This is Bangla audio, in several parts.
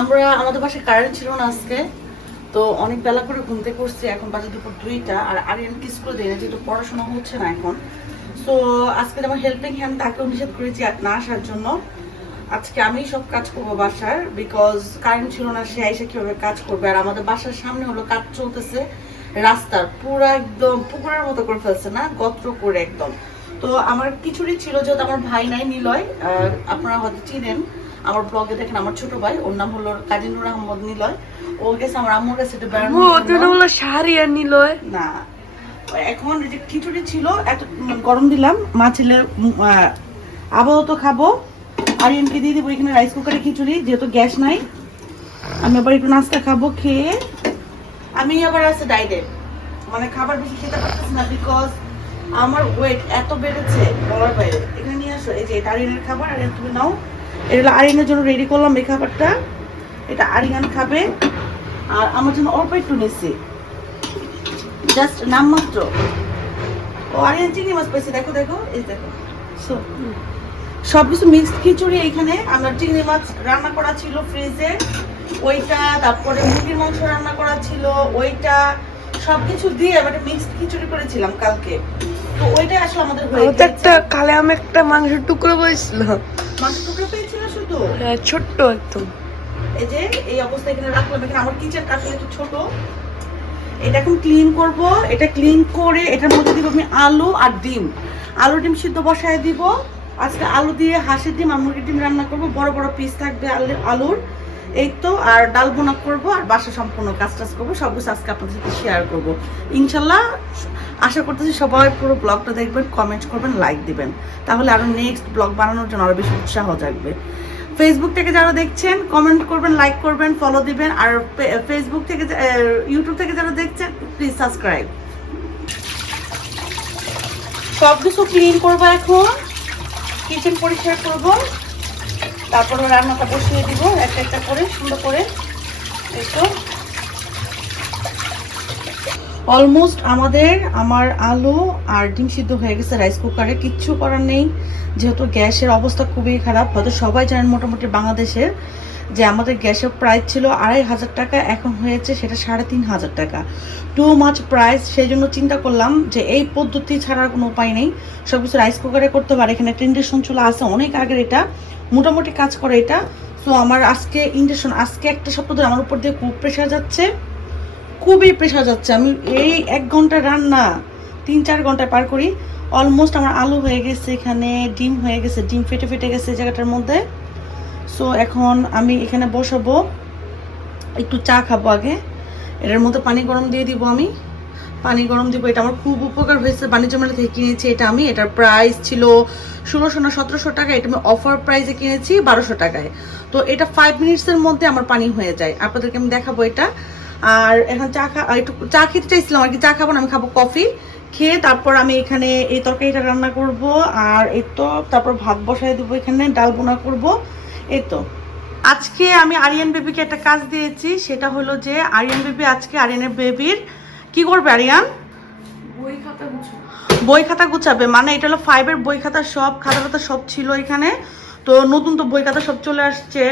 আমরা, আমাদের বাসায় কারেন্ট ছিল না আজকে, তো অনেক বেলা করে ঘুম থেকে এখন বাজে দুপুর দুইটা, আর আরিয়ানকে স্কুলে দিয়ে যেহেতু পড়াশোনা হচ্ছে না এখন। তো আজকে যেমন হেল্পিং হ্যান্ড তাকেও নিষেধ করেছি আর না আসার জন্য। আজকে আমি সব কাজ করব বাসার বিকজ কারেন্ট ছিল না, সে এসে কীভাবে কাজ করবে? আর আমাদের বাসার সামনে হলো কাজ চলতেছে রাস্তার পুরো একদম পুকুরের মতো করে ফেলছে না, গত্র করে একদম। তো আমার কিছুরই ছিল, যেহেতু আমার ভাই নাই, নিলয় আপনারা হয়তো চিনেন। আমার ব্লগে দেখেন আমার ছোট ভাই ওর নাম হলো কাজিনুর আহমদ নিলয়। ও গেছে আমার আম্মুর কাছে একটু। তুমি হলো শাড়ি আর নিল না এখন যে খিচুড়ি ছিল এত গরম দিলাম মা ছেলে আপাতত খাব। আরিয়ানকে দিয়ে দিবো এখানে রাইস কুকারে খিচুড়ি যেহেতু গ্যাস নাই। আমি আবার একটু নাস্তা খাব খেয়ে। আমি আবার আছে ডাইটে। মানে খাবার বেশি খেতে পারতেছি না বিকজ আমার ওয়েট এত বেড়েছে বলার বাইরে। এখানে নিয়ে আসো এই যে আরিয়ানের খাবার আরিয়ান তুমি নাও। এটা হলো আরিয়ানের জন্য রেডি করলাম এই খাবারটা। এটা আরিয়ান খাবে। আর আমার জন্য অল্প একটু নিচ্ছি জাস্ট নামমাত্র। ও আরিয়ান চিংড়ি মাছ পেয়েছে। দেখো দেখো এই দেখো। So, সবকিছু মিক্সড খিচুড়ি এখানে আমরা চিংড়ি মাছ রান্না করা ছিল ফ্রিজে ওইটা তারপরে মুরগির মাংস রান্না করা ছিল। ওইটা সবকিছু দিয়ে আমরা মিক্সড খিচুড়ি করেছিলাম কালকে। তো ওইটাই আসলে আমাদের হয়ে ওটা একটা কালে আমি একটা মাংসের টুকরো বলেছিল মাংস টুকরো পেয়েছিল শুধু? হ্যাঁ, ছোট্ট একদম। এই যে এই অবস্থা এখানে রাখলাম। এখানে আমার কিচেন কাটলে একটু ছোট এটা এখন ক্লিন করব। এটা ক্লিন করে এটার মধ্যে দিব আমি আলু আর ডিম। আলু ডিম সিদ্ধ বসায় দিব। আজকে আলু দিয়ে হাঁসের ডিম আর মুরগির ডিম রান্না করব। বড় বড় পিস থাকবে আলু আলুর। এই তো, আর ডাল বোনা করব, আর বাসা সম্পূর্ণ কাজ টাজ করব, সব কিছু আজকে আপনাদের সাথে শেয়ার করব। ইনশাল্লাহ, আশা করতেছি সবাই পুরো ব্লগটা দেখবেন কমেন্ট করবেন লাইক দিবেন। তাহলে আরও নেক্সট ব্লগ বানানোর জন্য আরও বেশি উৎসাহ জাগবে। ফেসবুক থেকে যারা দেখছেন কমেন্ট করবেন লাইক করবেন ফলো দিবেন, আর ফেসবুক থেকে ইউটিউব থেকে যারা দেখছেন প্লিজ সাবস্ক্রাইব সব কিছু ক্লিন করব এখন। কিচেন পরিষ্কার করব। তারপরে রান্নাটা বসিয়ে দিব, একটা একটা করে, সুন্দর করে। একটু অলমোস্ট আমাদের, আমার আলু আর ডিম সিদ্ধ হয়ে গেছে রাইস কুকারে কিচ্ছু করার নেই। যেহেতু গ্যাসের অবস্থা খুবই খারাপ, হয়তো সবাই জানেন মোটামুটি বাংলাদেশের যে আমাদের গ্যাসের প্রাইস ছিল আড়াই হাজার টাকা, এখন হয়েছে সেটা সাড়ে তিন হাজার টাকা। টু মাচ প্রাইস সেই জন্য চিন্তা করলাম যে এই পদ্ধতি ছাড়ার কোনো উপায় নেই। সব কিছু রাইস কুকারে করতে পারে এখানে একটা ইন্ডাকশন চুলা আছে, অনেক আগের এটা, মোটামুটি কাজ করে এটা। সো আমার আজকে ইন্ডাকশন আজকে একটা সপ্তাহ ধরে আমার উপর দিয়ে খুব প্রেশার যাচ্ছে, খুবই প্রেশার যাচ্ছে। আমি এই এক ঘণ্টা রান্না তিন চার ঘণ্টা পার করি অলমোস্ট আমার আলু হয়ে গেছে এখানে, ডিম হয়ে গেছে, ডিম ফেটে ফেটে গেছে জায়গাটার মধ্যে। সো এখন আমি এখানে বসাবো, একটু চা খাব আগে। এটার মধ্যে পানি গরম দিয়ে দিব আমি। পানি গরম দিব, এটা আমার খুব উপকার হয়েছে, বাণিজ্য মেলা থেকে কিনেছি এটা আমি। এটার প্রাইস ছিল ষোলোশো না সতেরোশো টাকা, এটা আমি অফার প্রাইসে কিনেছি বারোশো টাকায়। তো এটা ফাইভ মিনিটসের মধ্যে আমার পানি হয়ে যায়। আপনাদেরকে আমি দেখাবো এটা। আর এখন চা খা, একটু চা খেতে চাইছিলাম আর কি, চা খাব না, আমি খাব কফি খেয়ে তারপর আমি এখানে এই তরকারিটা রান্না করব আর এই তো তারপর ভাত বসায় দেবো এখানে ডাল বোনা করব এই তো। আজকে আমি আরিয়ান বেবিকে একটা কাজ দিয়েছি সেটা হলো যে আরিয়ান বেবি আজকে আরিয়ানের বেবির কি করবে আরিয়ান? বই খাতা বই খাতা গুছাবে মানে এটা হলো ফাইভের বই খাতা সব খাতা খাতা সব ছিল এখানে। তো নতুন তো বই খাতা সব চলে আসছে।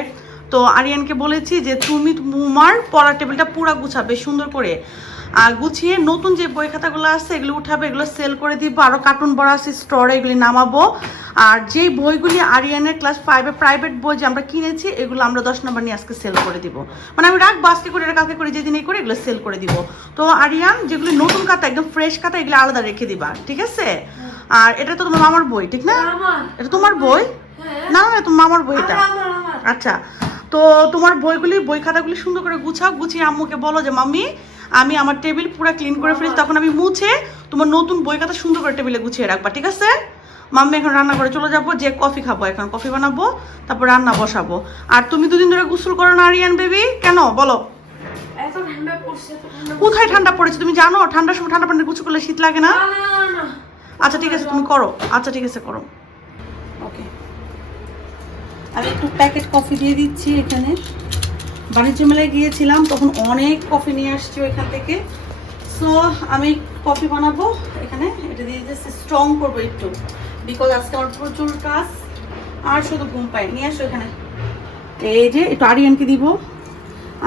তো আরিয়ানকে বলেছি যে তুমি তোমার পড়ার টেবিলটা পুরা গুছাবে সুন্দর করে। গুছিয়ে নতুন যে বই খাতাগুলো আছে এগুলো উঠাবে এগুলো সেল করে দিব। আরও কার্টুন বড় আছে স্টোরে এগুলি নামাবো। আর যেই বইগুলি আরিয়ানের ক্লাস ফাইভে প্রাইভেট বই যে আমরা কিনেছি এগুলো আমরা দশ নম্বর নিয়ে আজকে সেল করে দিব। মানে আমি রাখব আজকে করে এটা কালকে করে যেদিন এই করে এগুলো সেল করে দিব। তো আরিয়ান যেগুলি নতুন খাতা একদম ফ্রেশ খাতা এগুলো আলাদা রেখে দিবা ঠিক আছে? আর এটা তো তোমার মামার বই ঠিক না? এটা তোমার বই? হ্যাঁ। না না তোমার মামার বই এটা। আচ্ছা। তো তোমার বইগুলি বই খাতাগুলি সুন্দর করে গুছাও গুছিয়ে আম্মুকে বলো যে মাম্মি আমি আমার টেবিল পুরো ক্লিন করে ফেলেছি তখন আমি মুছে তোমার নতুন বই খাতা সুন্দর করে টেবিলে গুছিয়ে রাখবা ঠিক আছে? মাম্মি এখন রান্না করে চলে যাব যে কফি খাব এখন কফি বানাবো তারপর রান্না বসাবো। আর তুমি দুদিন ধরে গোসল করো না আরিয়ান বেবি কেন? বলো। কোথায় ঠান্ডা পড়েছে? তুমি জানো ঠান্ডার সময় ঠান্ডা পানি গোসল করলে শীত লাগে না? আচ্ছা ঠিক আছে তুমি করো। আচ্ছা ঠিক আছে করো। ওকে আমি একটু প্যাকেট কফি দিয়ে দিচ্ছি এখানে। বাণিজ্য মেলায় গিয়েছিলাম, তখন অনেক কফি নিয়ে আসছি ওইখান থেকে। সো আমি কফি বানাবো। এখানে এটা দিয়ে দিচ্ছি স্ট্রং করব একটু। বিকজ আজকে আমার প্রচুর কাজ, আর শুধু ঘুম পাই নিয়ে আসো এখানে। এই যে, একটু আরিয়ানকে দিব।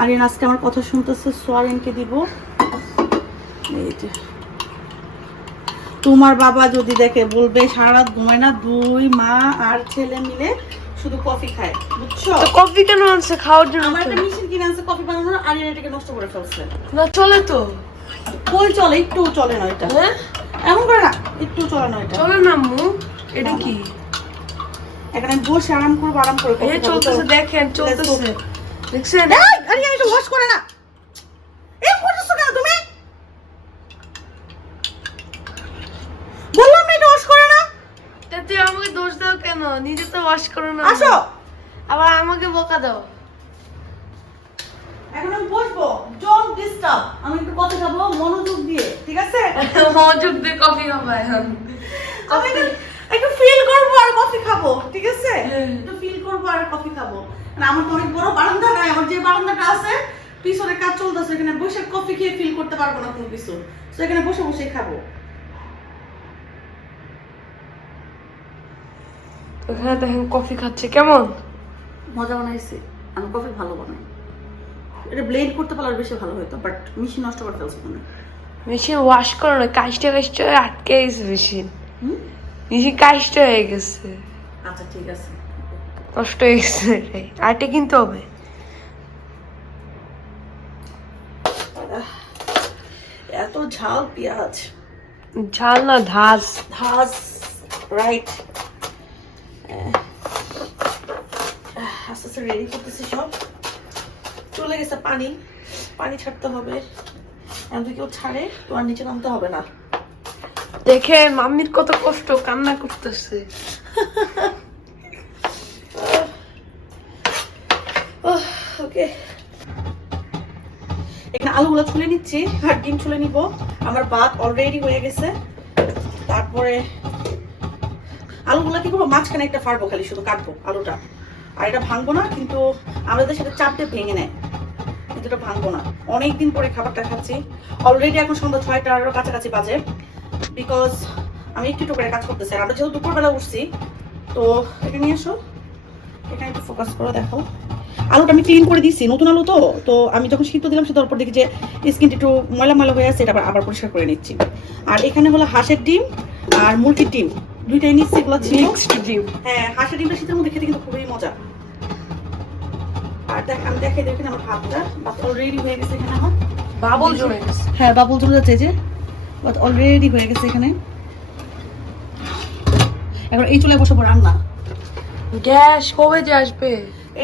আরিয়ান আজকে আমার কথা শুনতেছে সোয়ারিনকে দিব। এই যে। তোমার বাবা যদি দেখে বলবে, সারা রাত ঘুমায় না, দুই মা আর ছেলে মিলে শুধু কফি খায় বুঝছ? তো কফি কেন আনছে? খাওয়ার জন্য আমার একটা মেশিন কিনে আনছে কফি বানানোর আর এটাকে নষ্ট করে ফেলছে। না চলে তো। কই চলে? একটু চলে না এটা। হ্যাঁ? এমন করে না একটু চলে না এটা। চলে না আম্মু। এটা কি? এখানে আমি বসে আরাম করব আরাম করব এই চলতেছে চলো। দেখেন চলতেছে। দেখছেন? এই, আমি এটা ওয়াশ করে না এই করতেছো কেন তুমি বললাম না এটা ওয়াশ করে না তা তুই আমাকে দোষ দাও কেন নিজে তো ওয়াশ করো না। আসো। আবার আমাকে বকা দাও। এখন আমি বসবো। ডোন্ট ডিস্টার্ব আমি একটু কথা যাব মনোযোগ দিয়ে ঠিক আছে? মজুক দিয়ে কফি খাব এখন। আমি একটু- ফিল করব আর কফি খাব ঠিক আছে? হ্যাঁ। একটু ফিল করব আর কফি খাব। না আমার তো অনেক বড় বারান্দা নাই। আমার যে বারান্দাটা আছে পিছনে কাজ চলতেছে এখানে বসে কফি খেয়ে ফিল করতে পারব না কোনো কিছু। তো এখানে বসে বসে খাব। ওখানে দেখেন কফি খাচ্ছে কেমন? মজা বানাইছি। আমি কফি ভালো বানাই। এটা ব্লেন্ড করতে পারলে আরও বেশি ভালো হতো বাট মেশিন নষ্ট করে ফেলছে মনে মেশিন ওয়াশ করো না কাজটা কাজটা আটকে গেছে মেশিন হুম? মেশিন কাজটা হয়ে গেছে। আচ্ছা ঠিক আছে। কষ্ট হয়ে গেছে আটে কিনতে হবে? এত ঝাল পেঁয়াজ। ঝাল না ধাস ধাস রাইট আস্তে আস্তে রেডি করতেছি সব চলে গেছে পানি পানি ছাড়তে হবে কেউ ছাড়ে তো আর নিচে নামতে হবে না দেখে মাম্মির কত কষ্ট, কান্না করতেছে। ওকে এখানে আলুগুলো ছুলে নিচ্ছি, আর ডিম ছুলে নিব। আমার ভাত অলরেডি হয়ে গেছে। তারপরে আলুগুলো কি করব? মাঝখানে একটা ফাড়বো খালি, শুধু কাটবো আলুটা। আর এটা ভাঙবো না, কিন্তু আমাদের সাথে চাপতে ভেঙে নেয়। কিন্তু এটা ভাঙবো না। অনেকদিন পরে খাবারটা খাচ্ছি। অলরেডি এখন সন্ধ্যা ছয়টার কাছাকাছি বাজে। বিকজ আমি একটু একটু করে কাজ করতেছি। আর আমরা যেহেতু দুপুরবেলা উঠছি, তো এটা নিয়ে এসো এখানে একটু ফোকাস করে, দেখো। আলুটা আমি ক্লিন করে দিয়েছি নতুন আলু তো। তো আমি যখন সিদ্ধ দিলাম সেটার উপর দেখি যে স্কিনটা একটু ময়লা ময়লা হয়ে আছে, এটা আবার পরিষ্কার করে নিচ্ছি। আর এখানে হলো হাঁসের ডিম আর মুরগির ডিম। দুইটাই নিচ্ছি এগুলো ছিল। মিক্সড ডিম। হ্যাঁ হাঁসের ডিমটা শীতের মধ্যে খেতে কিন্তু খুবই মজা। আর দেখ আমি দেখাই দেখেন আমার ভাতটা। ভাত অলরেডি হয়ে গেছে এখানে আমার। বাবল জমে গেছে। হ্যাঁ বাবুল যাচ্ছে যে। ভাত অলরেডি হয়ে গেছে এখানে। এবার এই চুলায় বসবো রান্না। গ্যাস কবে যে আসবে?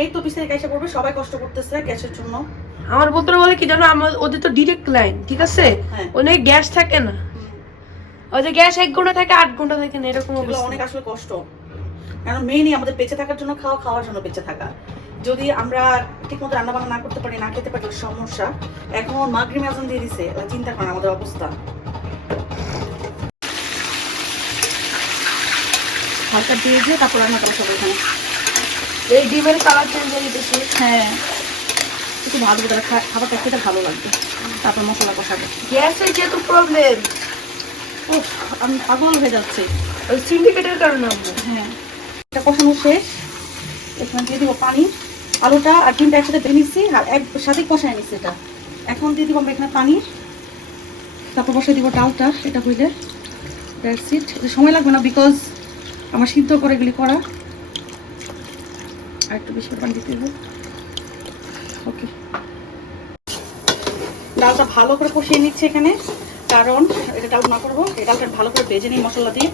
এই তো বিছানায় গ্যাসে পড়বে সবাই কষ্ট করতেছে গ্যাসের জন্য। আমার বলতে বলে কি জানো আমার ওদের তো ডিরেক্ট লাইন ঠিক আছে? হ্যাঁ। ওখানে গ্যাস থাকে না। ওই যে গ্যাস এক ঘণ্টা থাকে আট ঘণ্টা থাকে না এরকম অনেক আসলে কষ্ট। কারণ মেইনই আমাদের বেঁচে থাকার জন্য খাওয়া খাওয়ার জন্য বেঁচে থাকা। যদি আমরা ঠিক মতো রান্না বান্না না করতে পারি না খেতে পারি সমস্যা। এখন মাগরি মেজন দিয়ে দিছে চিন্তা করেন আমাদের অবস্থা। হালকা দিয়ে দিয়ে তারপর রান্না করা সবাই এখানে এই ডিমের কালার চেঞ্জ হয়ে যেতেছে হ্যাঁ। একটু ভালো করে খাবারটা খেতে ভালো লাগবে। তারপর মশলা কষাবে। গ্যাসের যেহেতু প্রবলেম আমি পাগল হয়ে যাচ্ছি। ওই সিন্ডিকেটের কারণে হ্যাঁ। এটা কষানো শেষ। এখানে দিয়ে দিব পানি আলুটা আর ডিমটা একসাথে দিয়ে নিচ্ছি আর এক সাথে কষায় নিচ্ছি এটা। এখন দিয়ে দিব আমরা এখানে পানি। তারপর বসে দিব ডালটা এটা হইলে। দ্যাটস ইট সময় লাগবে না বিকজ আমার সিদ্ধ করে এগুলি করা। আর একটু বেশি পানি দিতে হবে। ওকে ডালটা ভালো করে কষিয়ে নিচ্ছে এখানে। কারণ এটা ডাল না করব। এই ডালটা ভালো করে ভেজে নিই মশলা দিয়ে।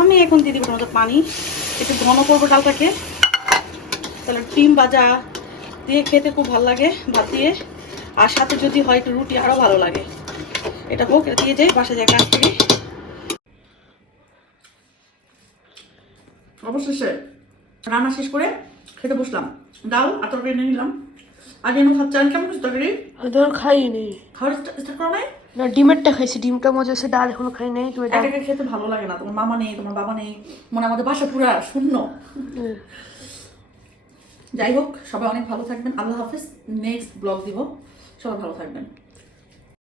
আমি এখন দিয়ে দিব তোমাদের পানি। একটু ঘন করব ডালটাকে। তাহলে ডিম ভাজা দিয়ে খেতে খুব ভালো লাগে ভাত দিয়ে। আর সাথে যদি হয় একটু রুটি আরও ভালো লাগে। এটা হোক এটা দিয়ে যাই বাসা যায় কাজ করি। অবশেষে রান্না শেষ করে খেতে বসলাম। ডাল আর তরকারি এনে নিলাম। আগে এনে খাচ্ছে কেমন তরকারি? আমি খাইনি। খাবার স্টার্ট করা নাই? না ডিমেরটা খাইছি ডিমটা মজা আছে ডাল এখনও খাই নাই তুমি একা খেতে ভালো লাগে না তোমার মামা নেই তোমার বাবা নেই মানে আমাদের বাসা পুরা শূন্য। যাই হোক সবাই অনেক ভালো থাকবেন আল্লাহ হাফিজ নেক্সট ব্লগ দিব সবাই ভালো থাকবেন।